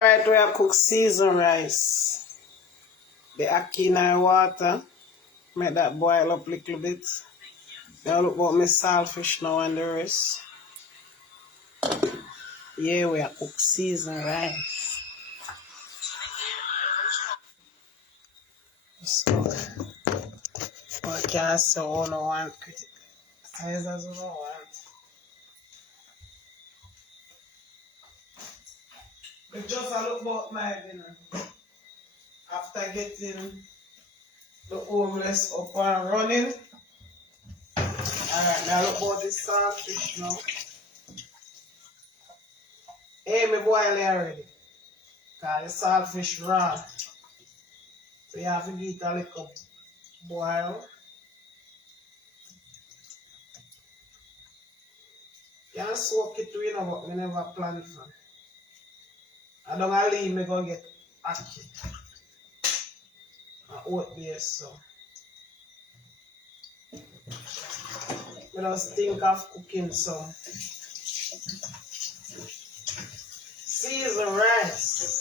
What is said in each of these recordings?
Right, we are cook seasoned rice. The ackee in our water. Make that boil up a little bit. Now look about my saltfish now and the rest. Yeah, we are cook seasoned rice. So, we can say we no want size as we no want. We just a look about my dinner. After getting the homeless up and running. Alright, now look about the saltfish now. Hey, me boil it already. Because the saltfish raw. So you have to give it a little boil. You can soak it too, but I never plan for. I don't leave me go get ackee and oat base, so. I just think of cooking some seasoned rice.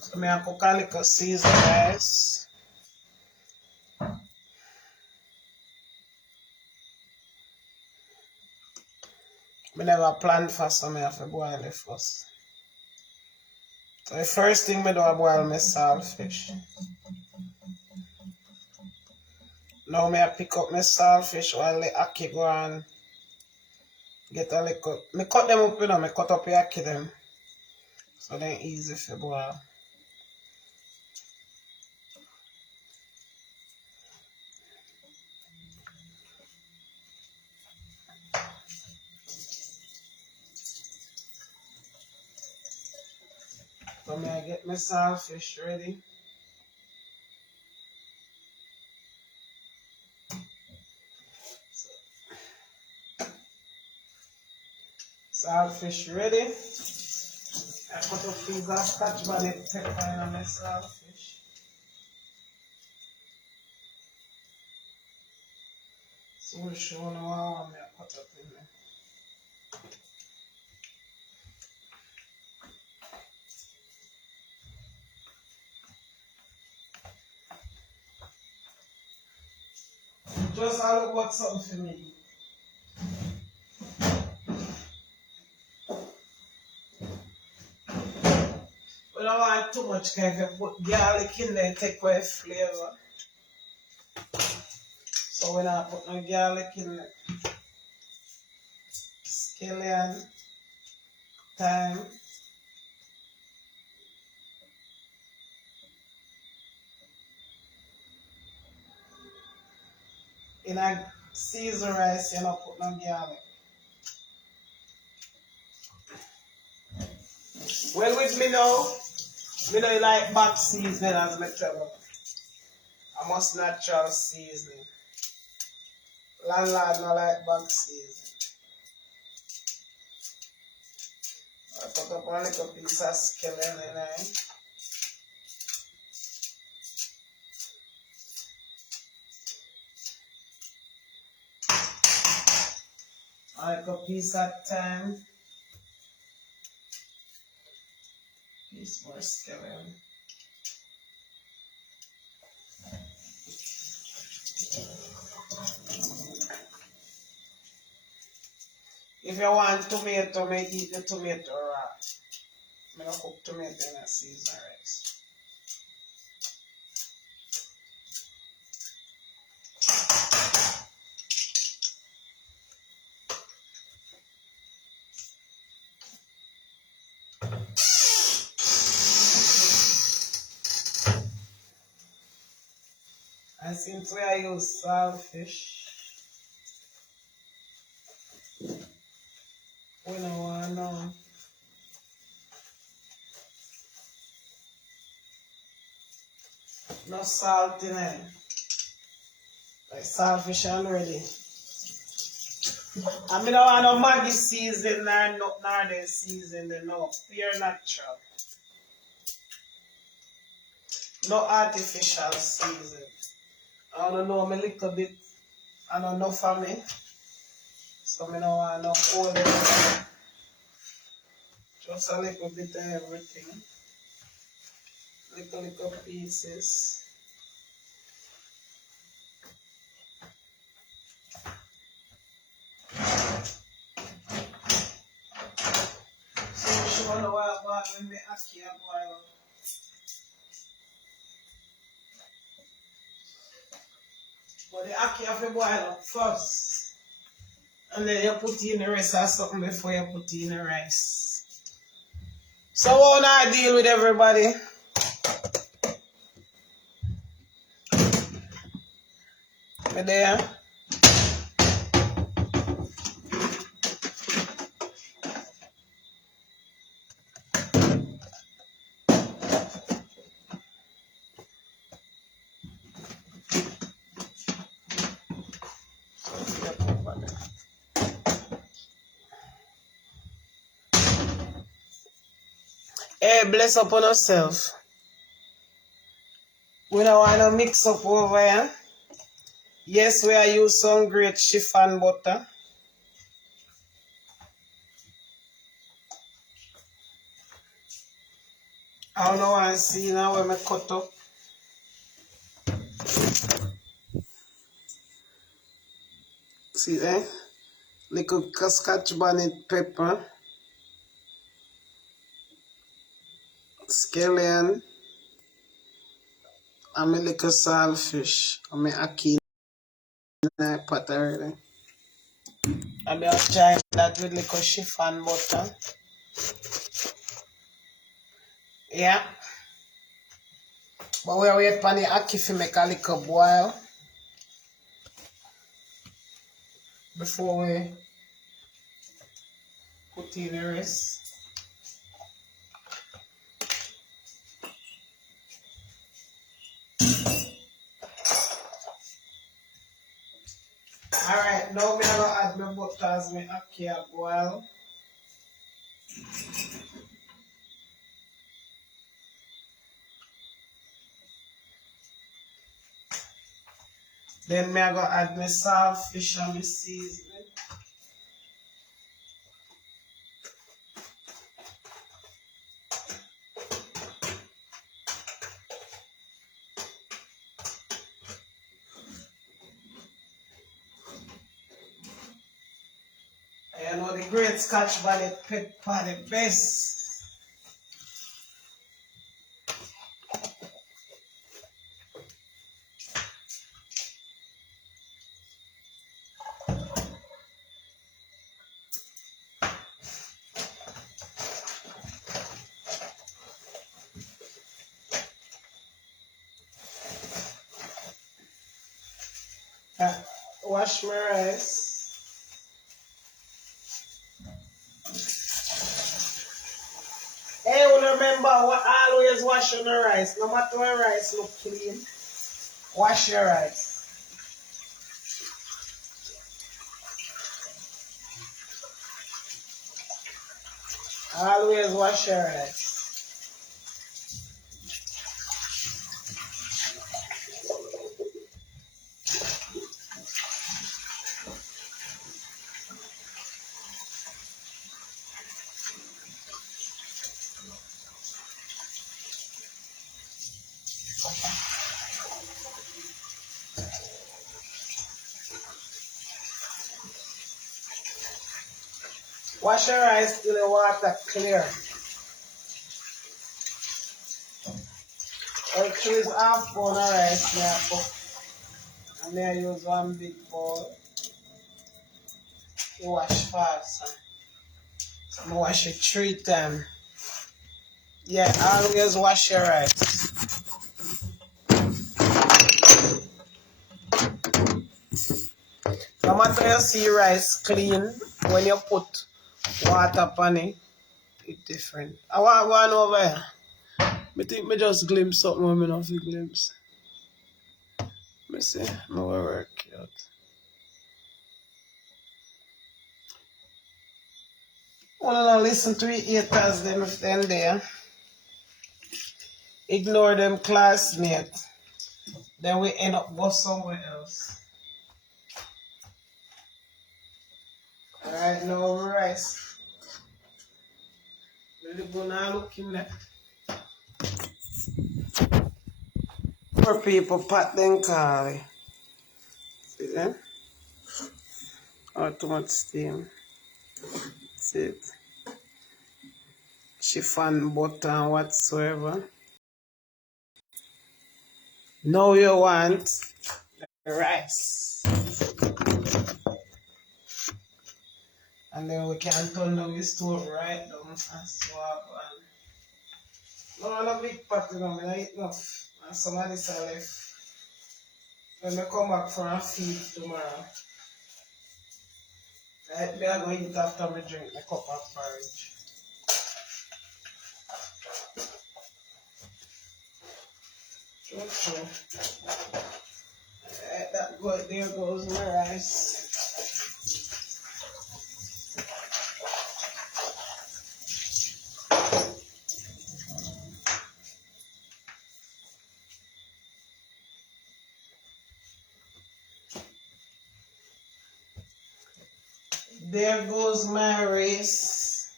So I cook a little seasoned rice. I never planned for some, I have to boil it first. So the first thing I do is boil my saltfish. Now I pick up my saltfish while the ackee go and get a little. I cut them up, I cut up the ackee them. So they're easy to boil. So I get my saltfish ready. Saltfish ready. I cut up piece of scotch bonnet pepper in my saltfish. So we'll show you how I cut up in there. Just all about something for me. We don't want too much kind of put garlic in there, take away flavor. So we're not put no garlic in there. Scallion, thyme. In a seasoned rice, you don't put no garlic. Well, with me now, we don't like back seasoning as me tell you. I must natural seasoning. Landlord no like back seasoning. I put up one little piece of scallion in there. Like a piece of thyme. Piece more scallion. If you want tomato, make eat the tomato raw. I don't cook tomato in a seasoned rice. And since I use saltfish, we don't want no salt in it. Like saltfish already. I don't want no Maggi seasoning nor the seasoning, no. Pure natural. No artificial seasoning. I don't know a little bit, I don't know for me. So I don't want no hold it. Just a little bit of everything. Little pieces. So you want to what when the ackee boil. But the ackee have to boil up first. And then you put in the rest of something before you put in the rice. So how I deal with everybody? Me there. Hey, bless up on yourself. We don't want to mix up over here. Yes, we are use some great chiffon butter. I don't know and see now when I cut up. See there? Little scotch bonnet pepper. Scallion. And my little saltfish. And my ackee in the pot already. And I'll try that with little chiffon butter. Yeah. But we wait for the ackee to make a little boil. Before we put in the rest. Alright, now I'm going to add my butter as my ackee boil. Then I'm going to add my saltfish and my seasoning. You know the great scotch bonnet pepper, the best. Wash my rice. Hey, remember, always wash your rice. No matter what rice look clean, wash your rice. Always wash your rice. Wash your rice till the water clear. Until it's half pound of rice, I cook. And I use one big bowl to wash fast. So I wash it 3 times. Yeah, always wash your rice. No matter you see rice clean, when you put water on it, it's different. I want one over here. I think I just glimpse something when I don't feel glimpse. Let me see. I will work out. I want to listen to the haters them if they're there. Ignore them classmates. Then we end up go somewhere else. Right now, rice. Really gonna look in there. Poor people pot them curry. See them? Or too much steam. See it? Chiffon butter and whatsoever. Now you want rice. And then we can turn down the stove right down and swap and no big pot, you know, I don't eat enough. And some of this I left. When I come back from a feed tomorrow, I am going to eat after I drink my cup of porridge. True. That good, there goes my rice. There goes my rice.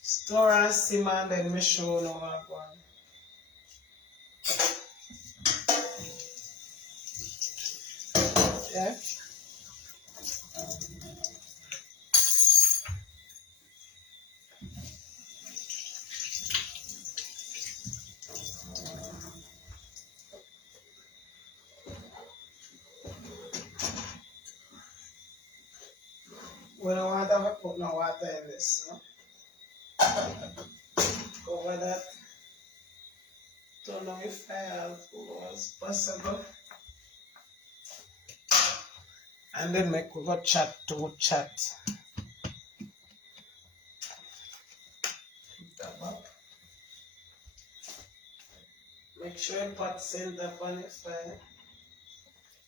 Store and simmer and then me show no more one. Yeah? We don't want to put no water in this. No? Cover that. Don't know if I have was possible. And then make we go chat to chat. Make sure you put center on it fine.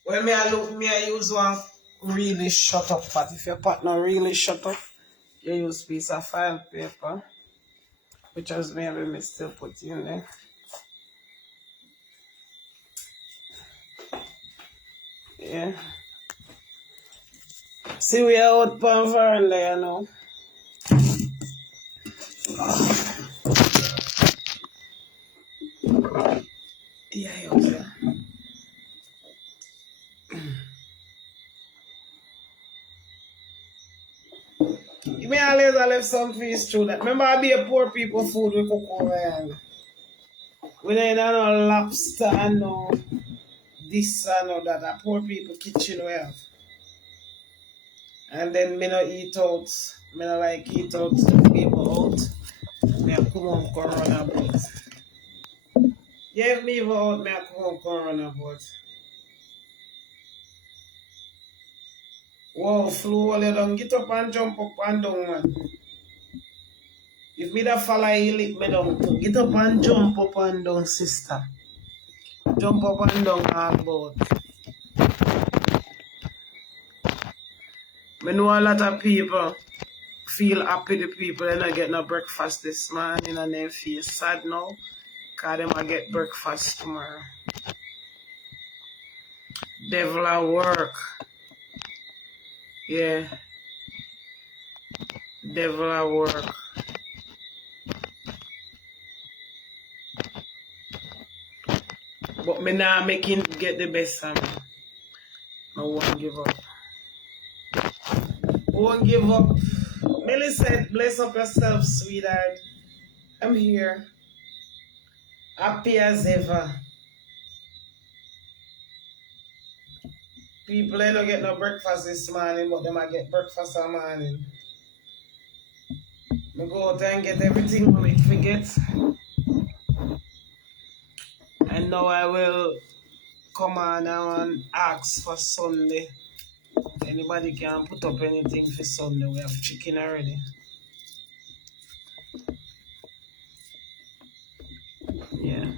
Well, I use one really shut up pot. If your pot not really shut up, you use piece of file paper, which is maybe me still put in there. Yeah. See, we are out on veranda, you know. Yeah. You may always left some fish through that. Remember, I be a poor people food we cook over and we don't have no lobster and no this and no that. A poor people kitchen we have. And then me no eat out. Me no like eat out. Me go out. Me a come home come run about. Yeah, if me go out, me a come home come run about. Wow, flow all you down. Get up and jump up and down, man. If me da follow you, lick me down too. Get up and jump up and down, sister. Jump up and down all about. I know a lot of people feel happy the people they not get no breakfast this morning and they feel sad now because they might get breakfast tomorrow. Devil at work. Yeah. Devil at work. But me now making get the best of me. I won't give up. Won't give up. Millie said, bless up yourself, sweetheart. I'm here. Happy as ever. People they don't get no breakfast this morning, but they might get breakfast in the morning. I go out and get everything I make forget. And now I will come on and ask for Sunday. Anybody can put up anything for Sunday. We have chicken already. Yeah.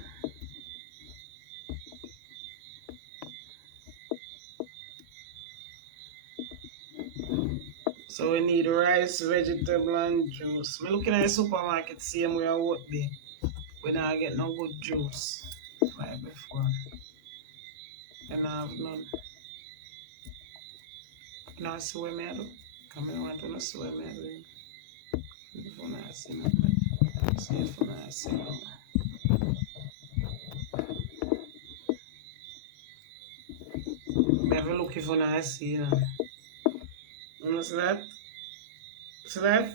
So we need rice, vegetable, and juice. I'm looking at the supermarket, same way I would be. We don't get no good juice like before. And I have none. You know, see what I do? Come on, I want to see what I'm doing. If you want to see me, see if you want to see me. Never look if you want to see you. You see that? See that?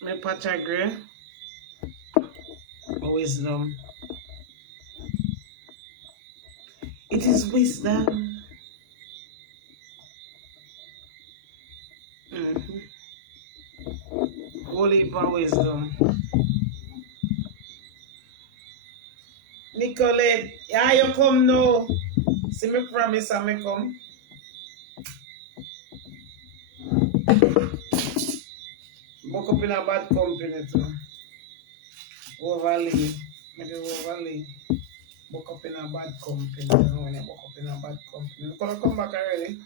My patch of grey. Wisdom. It is wisdom. Holy for wisdom. Nicolette, yeah, you come now. See me promise I me come. Book up in a bad company too. Overly. Maybe overly. Book up in a bad company. No, when you book up in a bad company. You gonna come back already?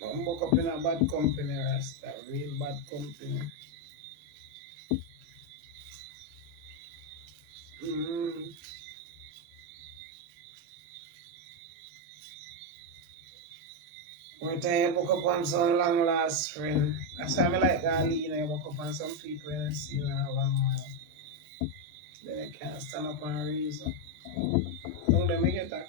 Don't book up in a bad company, Rasta. Real bad company. One time you book up on some long last friend. That's why I like Galina, you book up on some people and see you a long while. Then they can't stand up and reason. Don't let me get that.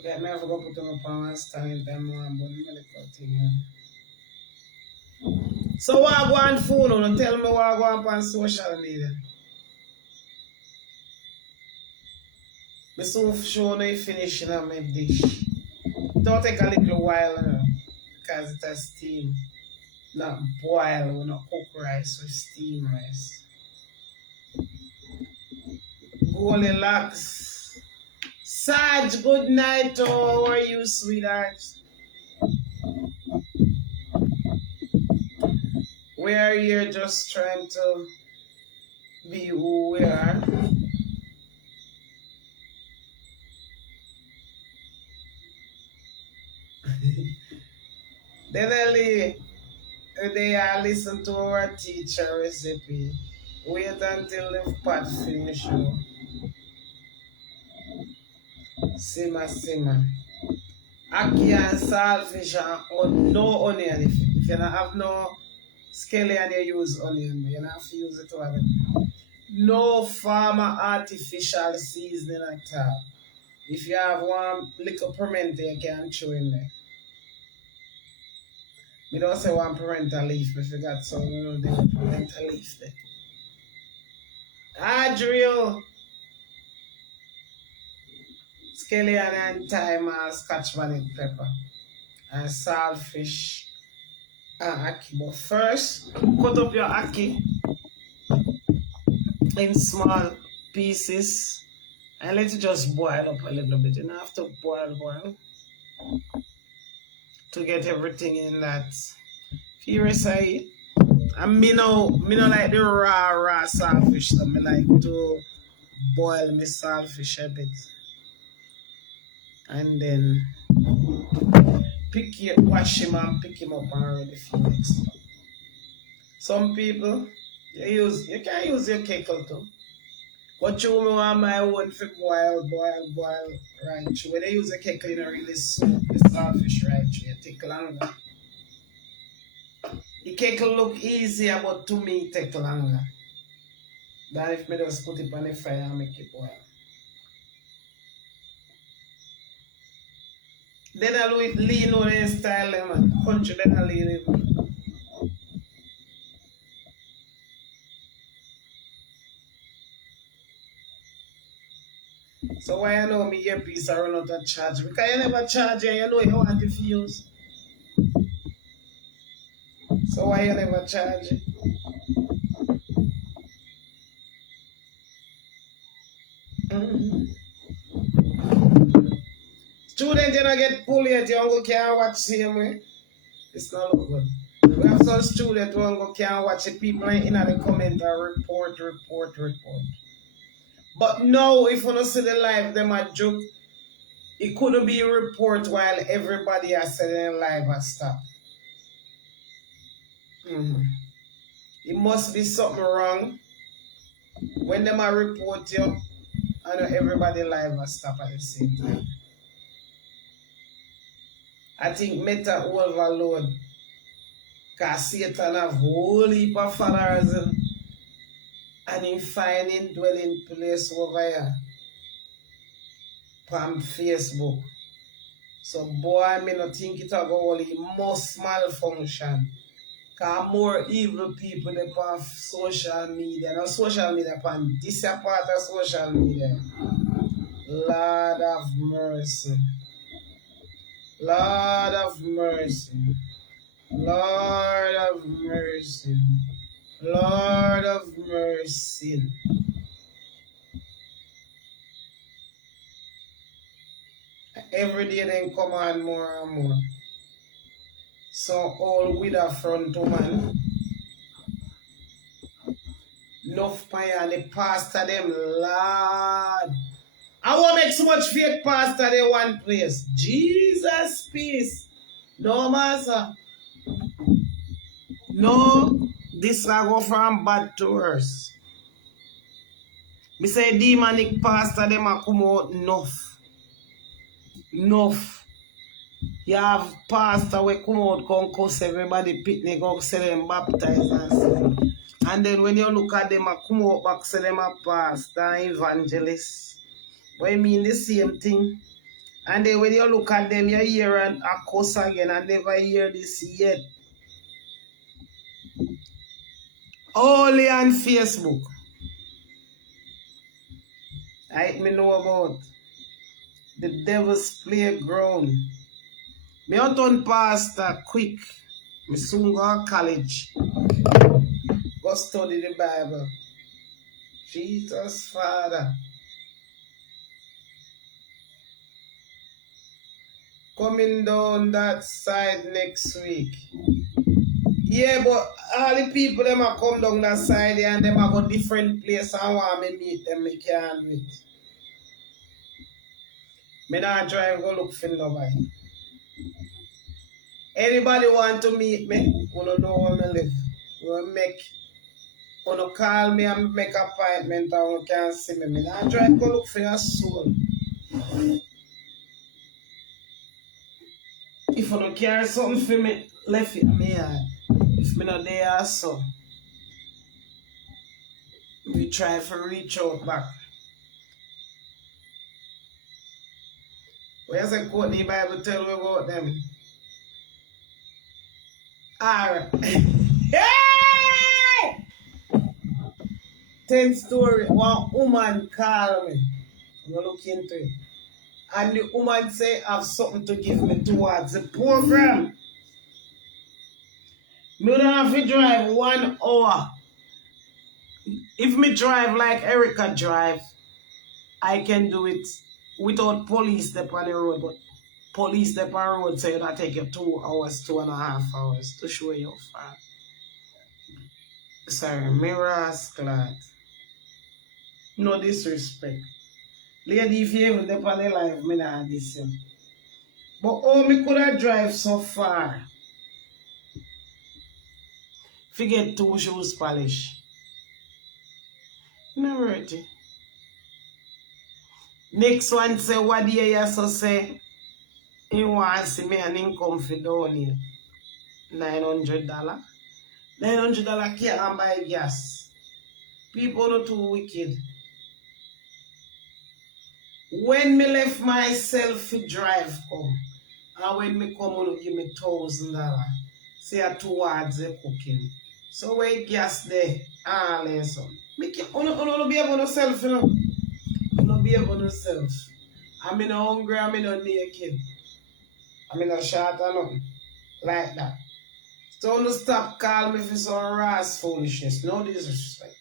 Okay, I never go put them up on one stand them one, but I'm like thing. So what I go on phone, don't tell me what I go on social media. I soon show no finish in my dish. It don't take a little while because it has steam. Not boil, we not cook rice or steam rice. Goldilocks. Sarge, good night. How are you, sweetheart? We are here just trying to be who we are. Definitely, they are listen to our teacher recipe. Wait until the pot finish. Simmer, simmer. Ackee and saltfish and no onion. If you don't have no scallion, you use onion, but you don't have to use it to have it. No farmer artificial seasoning at all. If you have one little pimento, you can throw in there. We don't say one parental leaf, but if you got some, you know, the parental leaf there. Adriel, scallion and thyme and scotch bonnet pepper and saltfish and ackee. But first, cut up your ackee in small pieces and let it just boil up a little bit. You don't have to boil to get everything in that. Furious I and me no like the raw saltfish, so me like to boil my saltfish a bit. And then wash him and pick him up and ready for next. Some people you can use your keckle too. But you me want my own for boil right through. When they use a keckle, you don't really soak the saltfish right through. You take longer. The keckle look easier, but to me it take longer than if me just put it on the fire and make it boil. Then I lean on the style, man. Country then I lean it. So why you know me earpiece I run out of charge? Because you never charge and you know you want to use. So why you never charge it? Students, you don't get pulled yet, you don't can't watch same way. It's not look good. We have some students who can't watch it. People in the comment and report. But now, if you don't see the live, them a joke. It couldn't be a report while everybody is selling live and stuff. It must be something wrong. When them a report you, I know everybody live will stop at the same time. I think Meta overload. Because Satan have whole heap of followers and in finding dwelling place over here on Facebook. So boy, me not think it a go only must malfunction. Cause more evil people upon social media. Not social media upon this part of social media. Lord of mercy. Lord of mercy. Lord of mercy. Lord of mercy. Every day they come on more and more. So all with a front woman. Enough pie and the pastor them, Lord. I won't make so much fake pastor they one place. Jesus peace. No master. No, this I go from bad to worse. Me say demonic pastor them a come out enough. Enough. You have pastor we come out come cuss everybody picnic go say them baptize and stuff. And then when you look at them a come out back say them a pastor evangelist. But I mean the same thing. And then when you look at them you hear a cuss again and never hear this yet. Only on Facebook. I me know about the devil's playground. Me out on pastor quick. Me soon go to college. Go study the Bible. Jesus Father. Coming down that side next week. Yeah, but all the people them a come down that side and them a go different place and want me meet them, me can't do it. Me not drive go look for nobody. Anybody want to meet me, you don't know where me live. You call me and make appointment and you can see me. Me not drive go look for your soul. If you don't carry something for me, left it me yard. If me not there so, we try to reach out back. Where's the quote the Bible tell me about them? Alright. Hey! 10 story. One woman called me. I'm gonna look into it. And the woman say I have something to give me towards the program. Me don't have to drive 1 hour. If me drive like Erica drive, I can do it without police step on the road. But police step on the road say that take you 2 hours, 2.5 hours to show you how far. Sorry, me rascal. No disrespect. Lady, if you even step on the life, me not this you. But how me could I drive so far? Forget 2 shoes polish. Never ready. Next one say, what do you so say? He want to see me an income for down here. $900. $900 can't buy gas. People are too wicked. When me left myself to drive come, and when me come on give me $1,000. Say towards the cooking. So where gas there, all and so. Me can't be able to self, you know. Not be able to self. I'm not hungry, I'm not naked. I'm not short or nothing. Like that. So don't stop calling me for some rash foolishness. No disrespect.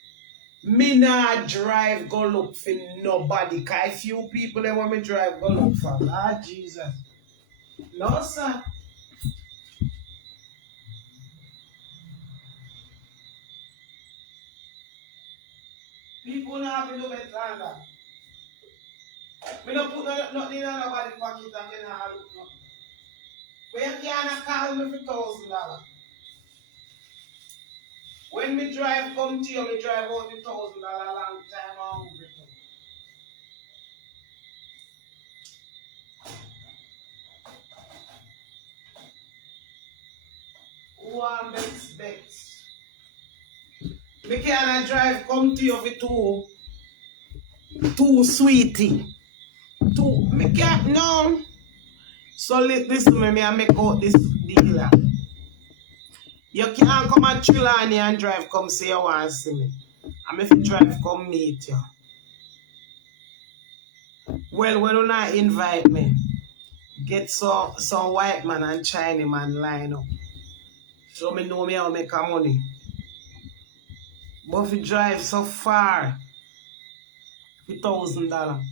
Me not drive go look for nobody. Cause few people that want me drive go look for. Lord Jesus. No sir. People not have to do better than that. Me not put nothing in nobody's pocket and me not look nothing. But you can't call me for $1,000. When me drive come to you, me drive out the $1,000 long time I'm hungry. Bex. Me can't drive come to you for too sweetie. Me can't, no. So listen me I make out this deal. You can't come at Trelawny and drive come say you want to see me. I'm if you drive come meet you. Well, when you not invite me, get some white man and Chinese man line up. So me know me how make a money. But if you drive so far, for $1,000.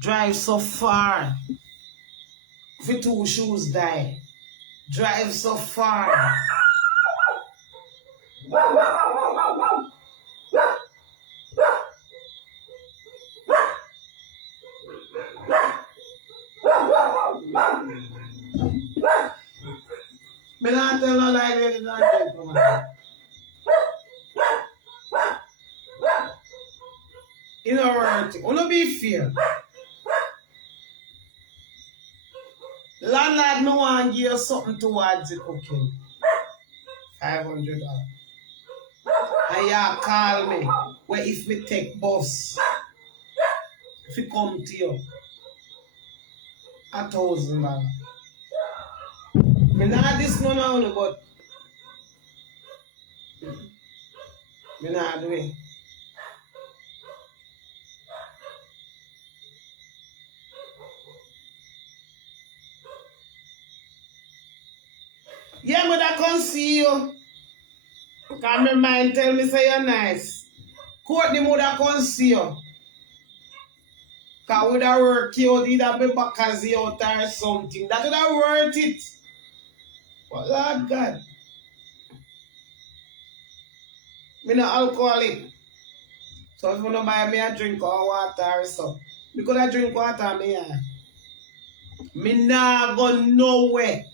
Drive so far, for 2 shoes die. Drive so far. Me not tell no lie, ladies and gentlemen. You know what? You don't be fair. Landlord no want give you something towards the cooking. $500. And you call me. Where if me take bus, if he come to you, $1,000. Me not this no now, but me not do it. Yeah, but I can't see you. Because my mind tell me say you're nice. Courtney would have come see you. Because would have work you out, either be back as you out or something. That would have worth it. But Lord God. Me no alcoholic. So if you don't buy me a drink or water or so. Me could have drink water me. Me nah go nowhere.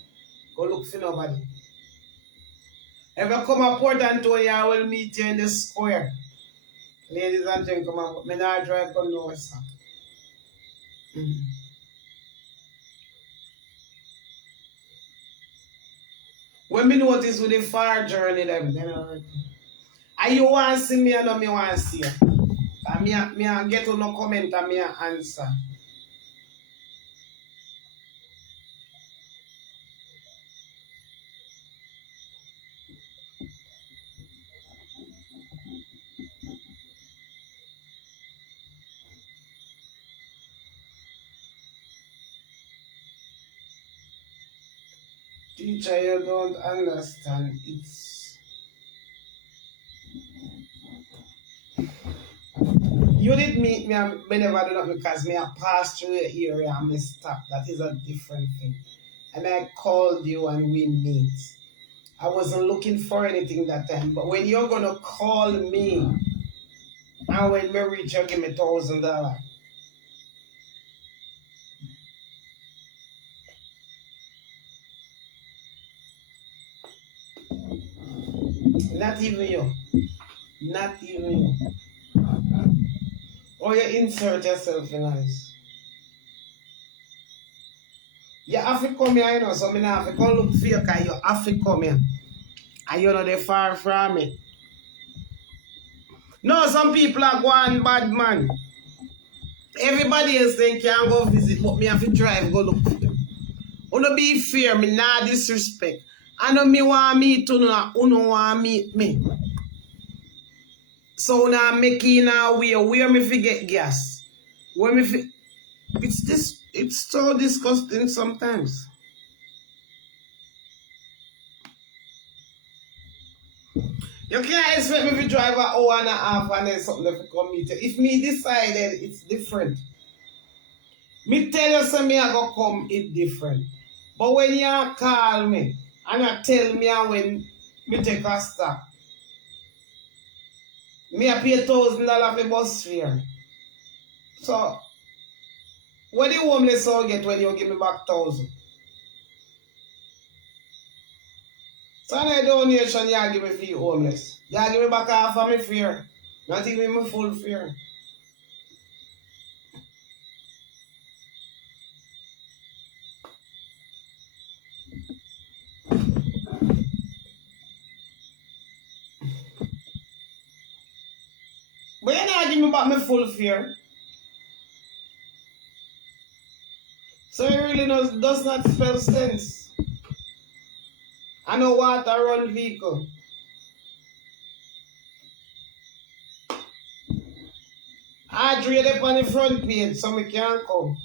Go look for nobody. If I come to Port Antonio, I will meet you in the square. Ladies and gentlemen, me nah drive go nowhere, sir. When me notice with the far journey, them, then already. And you want to see me, I know me want to see you. And me get to no comment and me answer. Teacher, you don't understand. You did meet me and me never do that because me I passed through the area and me stop. That is a different thing. And I called you and we meet. I wasn't looking for anything that time. But when you're gonna call me and when me reach you give me $1,000. Not even you. Not even you. Or you insert yourself in this. You have to come here, you know, so I have to come look for you because you have to come here. And you're not far from me. No, some people are going bad, man. Everybody else then can go visit, but me have to drive, go look for them. Don't be fair, me not disrespect. I know me want meet you, no want meet me. So now making a way where me forget gas. Where me it's so disgusting sometimes. You can't expect me to drive an hour and a half and then something to come meet you. If me decided it's different. Me tell you so me I go come it different. But when you call me and you tell me when me take a stop, me I pay $1,000 for bus fare. So what the homeless all get when you give me back 1,000? So I donation you give me for you homeless. You give me back half of my fare. Not give me my full fare. me full fare. So it really does not spell sense. I know water run vehicle. Audrey up on the front page so me can't come.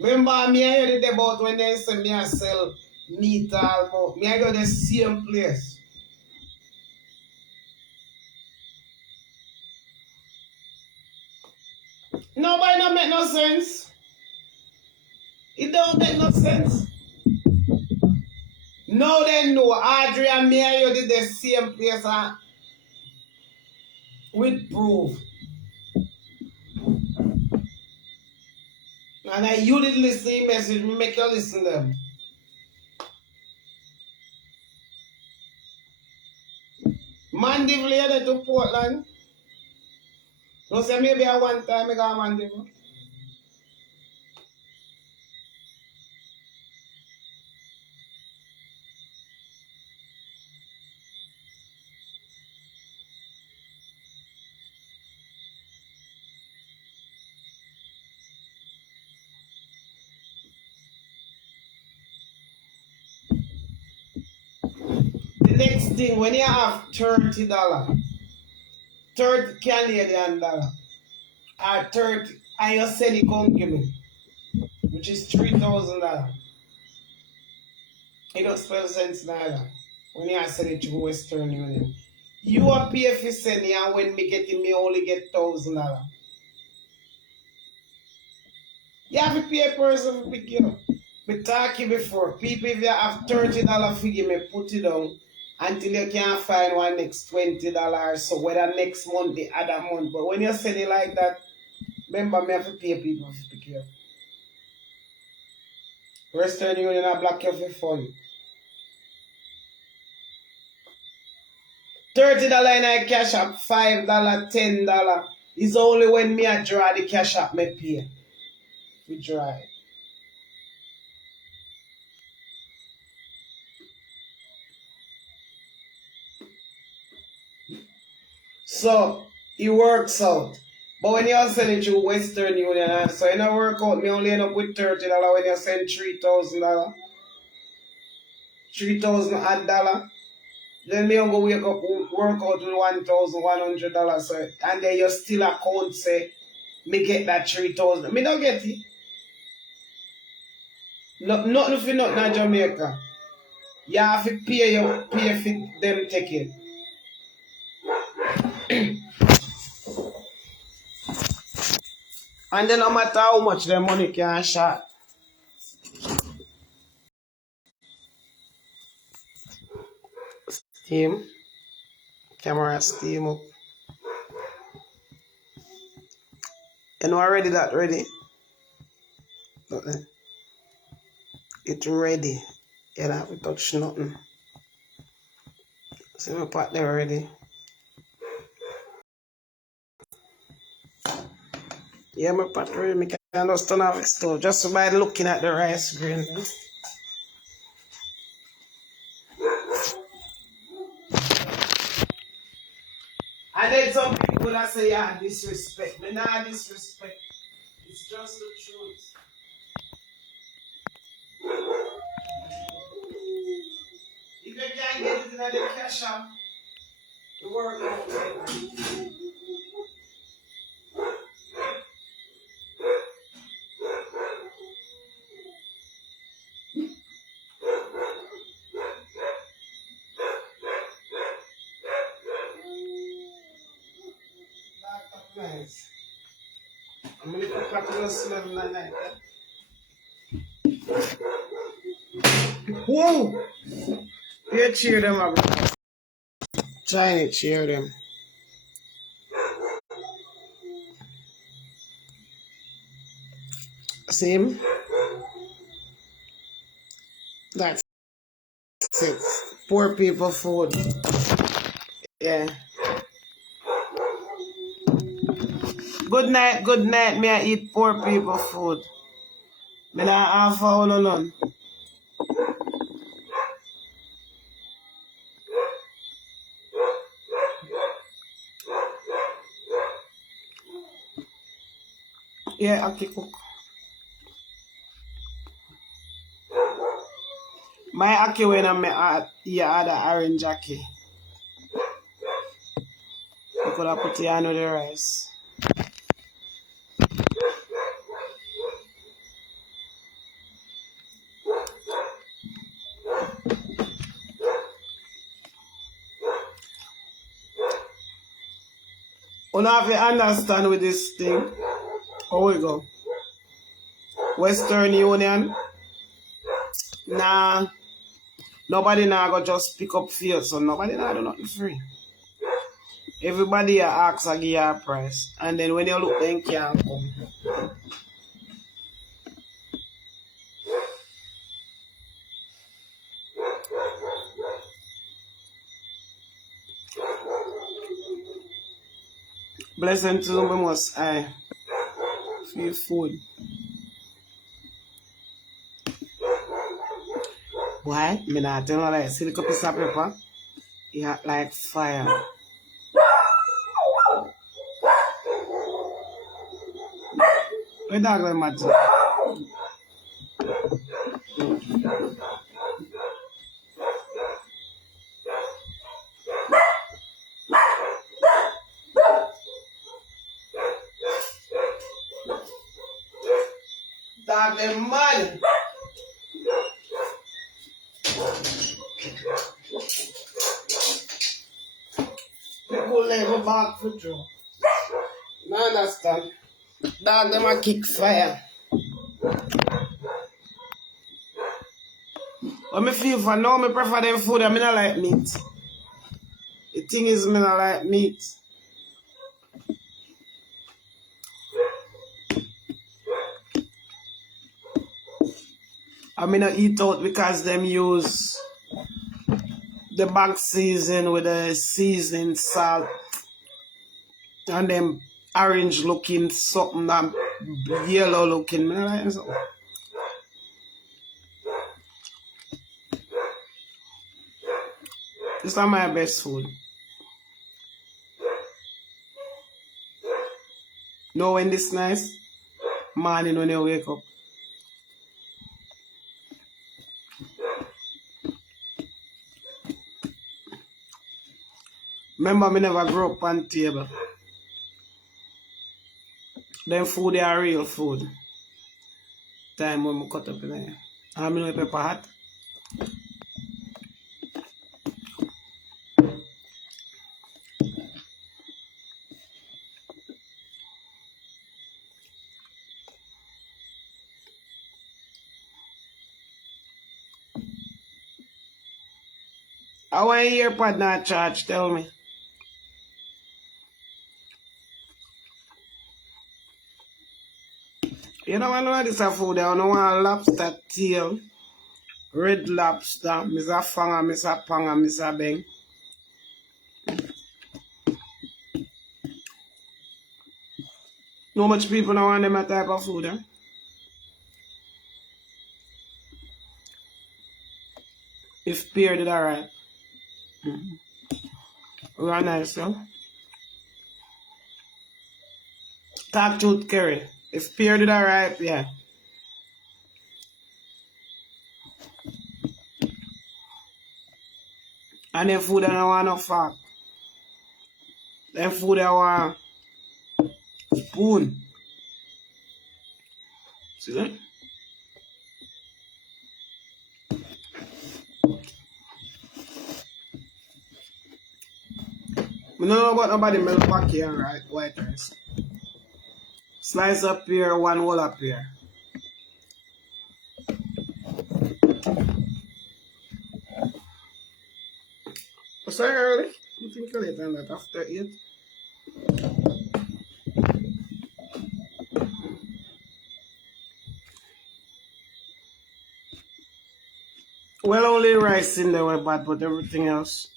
Remember me I heard it about when they say me I sell meat all about. Me I go the same place. Nobody don't make no sense. It don't make no sense. Now they know Audrey and me and you did the same place with proof. And I you did listen to the message, me make you listen to them. Mandeville headed to Portland. No say maybe I one time I got Mandeville. The next thing, when you have $30, 30 Canadian dollar, or 30, and you send it come give me, which is $3,000. It don't spell sense neither. When you send it to Western Union. You are pay for send it, and when me get it, me only get $1,000. You have to pay a person to pick you up. Me talk you before. People, if you have $30 figure, me put it down until you can find one next $20. So whether next month, the other month. But when you send it like that, remember me have to pay people to pick you up. Western Union I block you for fun. $30 in a cash app, $5, $10 is only when me I draw the cash app me pay. We draw it. So it works out. But when you send it to Western Union, so it don't work out, me only end up with $30 when you send $3,000. $3,000. Then me go wake up work out with $1,100. So and then you still account say me get that 3,000. Me don't get it. No, nothing for nothing in Jamaica. You have to pay for them take it. And then no matter how much their money can shot. Steam. Camera steam up. You know already that ready? Nothing. It's ready. You don't have to touch nothing. See my pot there already. Yeah, my pot ready. Me can just turn off the stove just by looking at the rice grain. And then some people that say, yeah, disrespect. Me not disrespect. It's just the truth. If you can't get it in the cash app, the work out. Nice. I'm going to put back to the smell like that. Whoa! You cheer them up. Trying to cheer them. Same. That's it. Poor people food. Yeah. Good night, me I eat poor people food. Me not have foul or none. Yeah, I can cook. My ackee when I'm yeah, the orange ackee. You could have put it on with the rice. You have to understand with this thing. How we go? Western Union. Nah. Nobody now go just pick up field, so nobody now do nothing free. Everybody asks a give you a price. And then when you look, then can't come. Blessing to them, we must feel food. Why? Me not tell you like, see the piece of pepper? It hot like fire. Where dog going mad? Dog them mad. People level back for you. No understand. Dog them a kick fire. What me feel for now, me prefer them food and me not like meat. The thing is, me not like meat. I mean, not eat out because them use the back season with the seasoning salt and them orange looking something that yellow looking. Me not like something. This is my best food. Know when this nice? Morning when you wake up. Remember, me never grew up on table. Them food they are real food. Time when I cut up in there. I know pepper hot. How want your earpod not charge? Tell me. You don't want this food. I don't want lobster tail, red lobster, Mr. Fanga, Mr. Panga, Mr. Beng. No much people don't want them type of food, eh? If pear did alright. Real nice, though. Top tooth curry. If pear did alright, yeah. And then food I don't want no fat. Then food I want spoon. See that? I don't know about nobody milk back here, right? White rice. Slice up here, one whole up here. So early? You think later than that after 8? Well, only rice in there were bad, but everything else,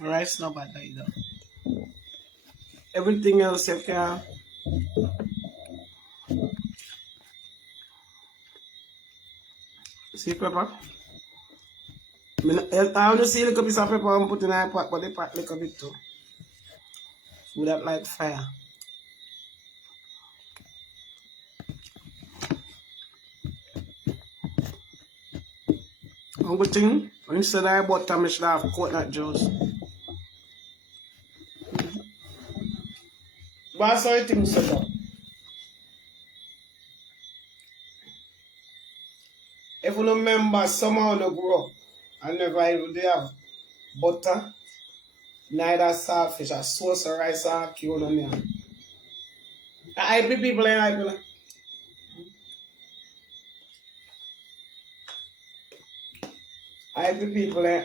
rice not bad either. Everything else you can. See pepper? I want to see a little piece of pepper and put in a pot, but the pot like a bit too. Would that like fire? Good thing, instead of butter, I should have coconut juice. But that's how I think so. If you remember, somehow no grow up and never even they have butter, neither saltfish or sauce or rice or kill on there. I be people in I be people in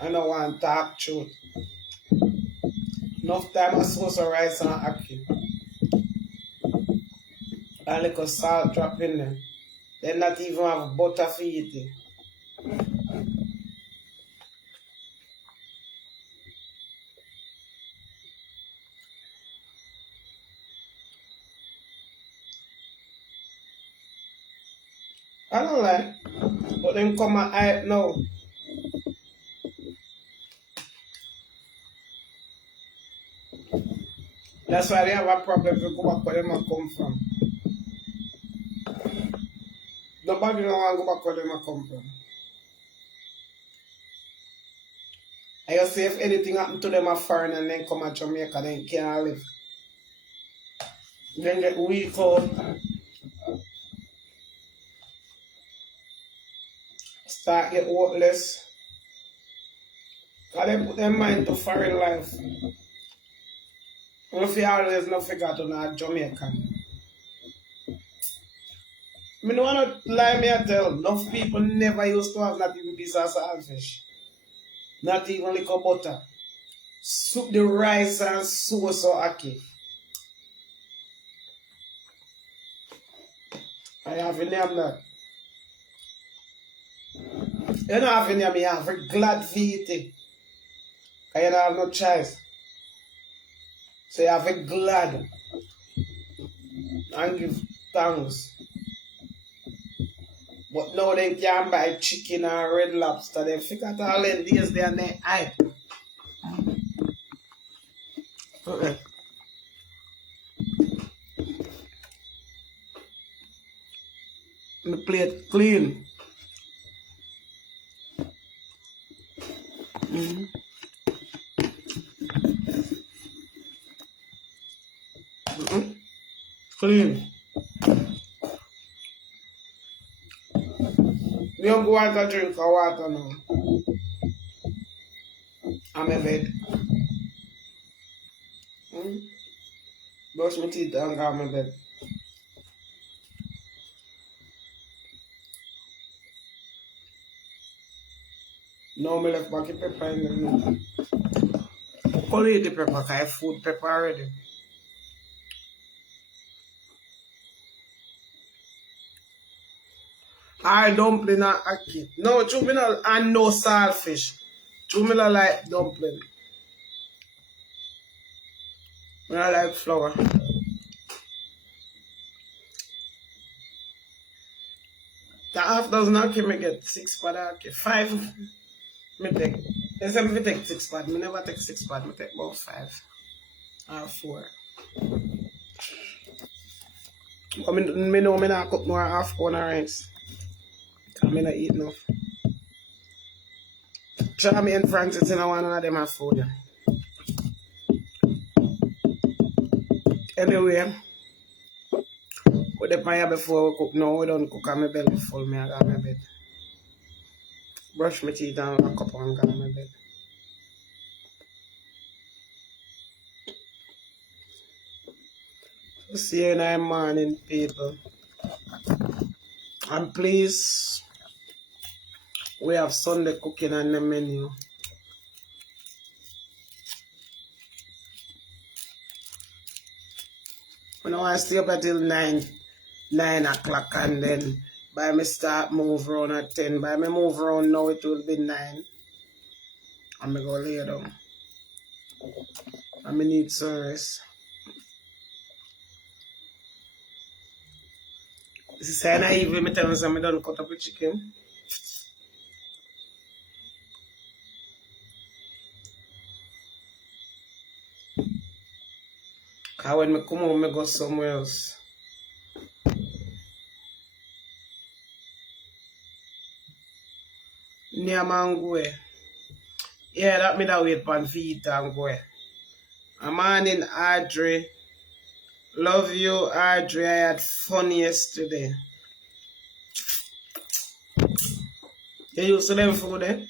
I don't want to talk truth. Enough time I sauce or rice and ackee. A little salt drop in there. They not even have butter for eating. I don't like, but then come and hype now. That's why they have a problem if you go back where them come from. Nobody don't want to go back where them come from. I just say if anything happen to them a foreign and then come to Jamaica, then can't live. Then get weak out. Start get worthless. Because they put their mind to foreign life. And if you always not figure to not Jamaican. I don't want to lie me and tell. Enough people never used to have not even piece of saltfish. Not even little butter. Soup the rice and sauce or ackee. I have in them that. You don't have in them, you have very glad for eating. Because you don't have no choice. So you have a glad and give thanks. But now they can't buy chicken or red lobster. They figure out all in days they and they hype. Okay. My plate clean. Clean. You don't go out to drink or water now. I'm in bed. Brush my teeth and go to my bed. Now I left back the pepper in the room. Call it the pepper because I have food pepper already. I dumpling and ackee. No, chumina and no saltfish. Chumina like dumpling. I like flour. The half dozen ackee me get 6 pad ackee. 5 me take. They say me take 6 pad. Me never take 6 pad. Me take about 5 or 4. But me know me not cook more half pound of rice. Because me not eat enough. Try me and Francis and one of them have food. Anyway, we the fire before we cook. Now we don't cook and my belly full. Me I got my bed. Brush my teeth and have a cup and go to my bed. So see you in the morning, people. And please, we have Sunday cooking on the menu. We don't want to stay up until 9 o'clock and then by me start move around at 10. By me move around now it will be 9. And me go lay down. And me need some rest. This is saying I even me tell me I don't cut up the chicken. Because when I come home, I go somewhere else. Niamangwe. Yeah, that me that wait pan feet and go. A morning, Audrey. Love you, Audrey. I had fun yesterday. You used to them food, eh?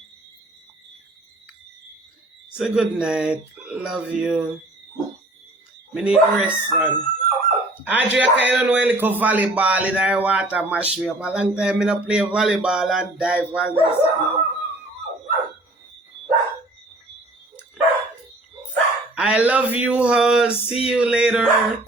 Say good night. Love you. Me need rest, man. Audrey, I can't know any volleyball in our water mash me up. A long time I don't play volleyball and dive and this. I love you all. See you later.